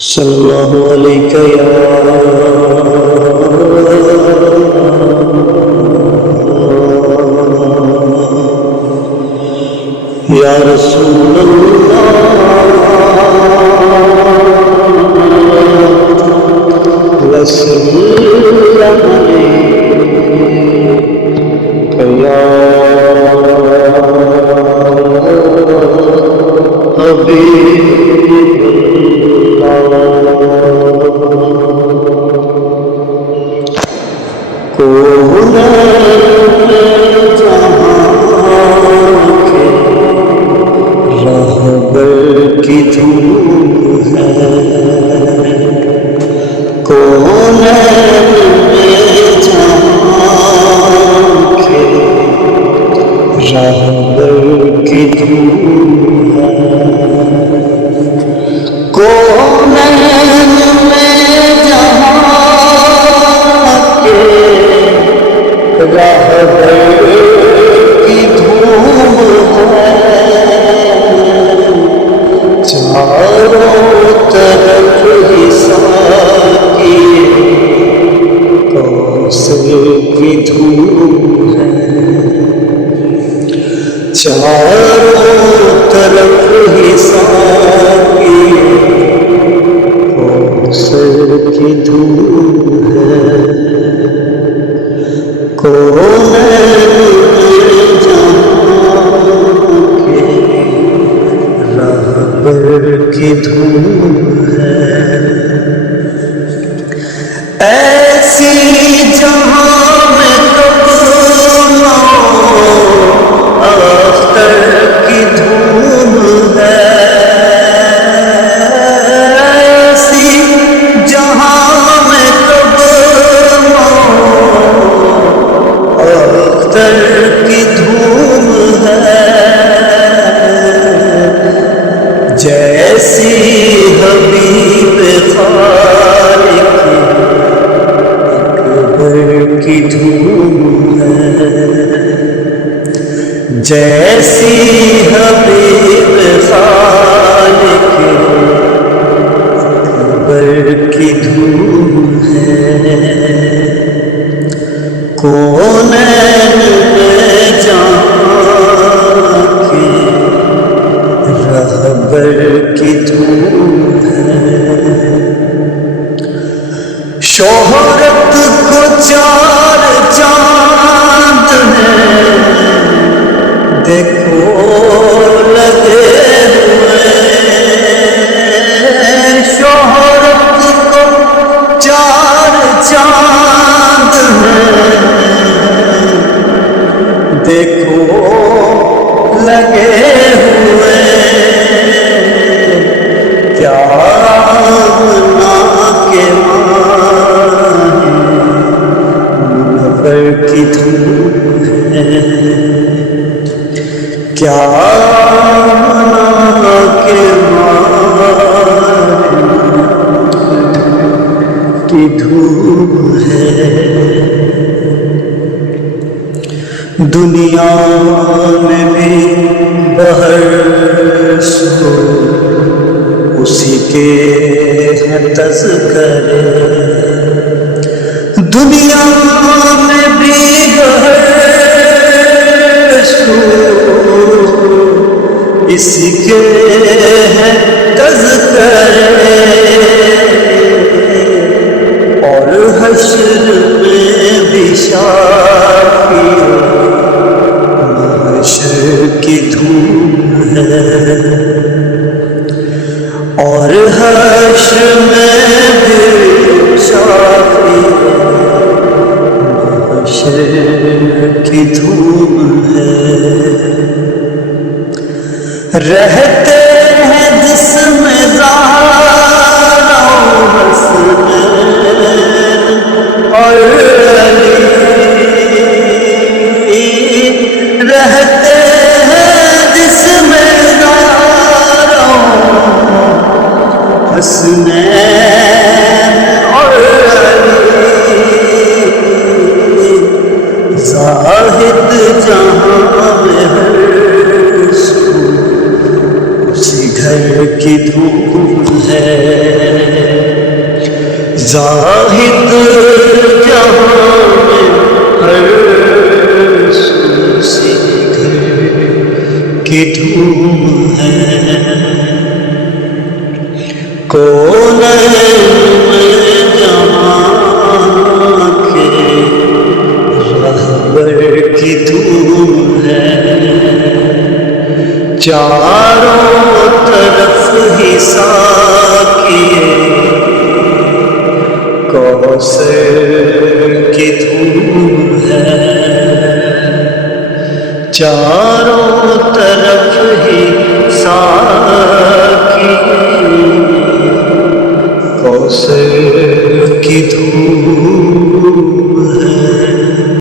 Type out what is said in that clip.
صلی اللہ علیہ یا رسول اللہ وسلم علیک یا حبیب کون جہاں کے رہبر کی دھوم ہے، کون جہاں کے رہبر کی دھوم ہے، کون رہبر کی دھوم ہے، چاروں طرف ہی ساقی کوثر کی دھوم ہے، چاروں طرف ہی ساقی کوثر کی دھوم ہے، کون جہاں کے رہبر کی دھوم ہے، ایسی جہاں میں کبلا اختر کی دھوم ہے، ایسی جہاں میں اختر کی دھوم ہے، جیسی حبیب خالق اکبر کی دھوم ہے، جیسی حبیب خالق اکبر کی دھوم ہے، کون جہاں کے رہبر کی دھوم ہے، شہرت کو چار چاند ہیں دیکھو لگے ہوئے، شہرت کو چار چاند ہیں دیکھو لگے ہوئے، کیا منا کے ماہ منور کی دھوم ہے، کیا منا کے ماہ کی دھوم ہے، دنیا میں بھی بہر سو اسی کے ہیں تذکرے، دنیا میں بھی بہر سو اسی کے ہیں تذکرے، اور حشر میں بھی شافی محشر کی دھوم ہے، اور حشر میں بھی شافی محشر کی دھوم ہے، رہتے ہیں جس میں زہرا و حسنین اور علی، رہتے ہیں جس میں زہرا و حسنین اور علی، زاہد جہاں میں ہر سو اسی گھر کی دھوم ہے، زاہد جہاں میں ہر سو سے گھر کی دھوم ہے، کونین میں جہاں کے رہبر کی دھوم ہے، چاروں طرف ہی ساقیے کوثر کی دھوم ہے، چاروں طرف ہی ساقیے کوثر کی دھوم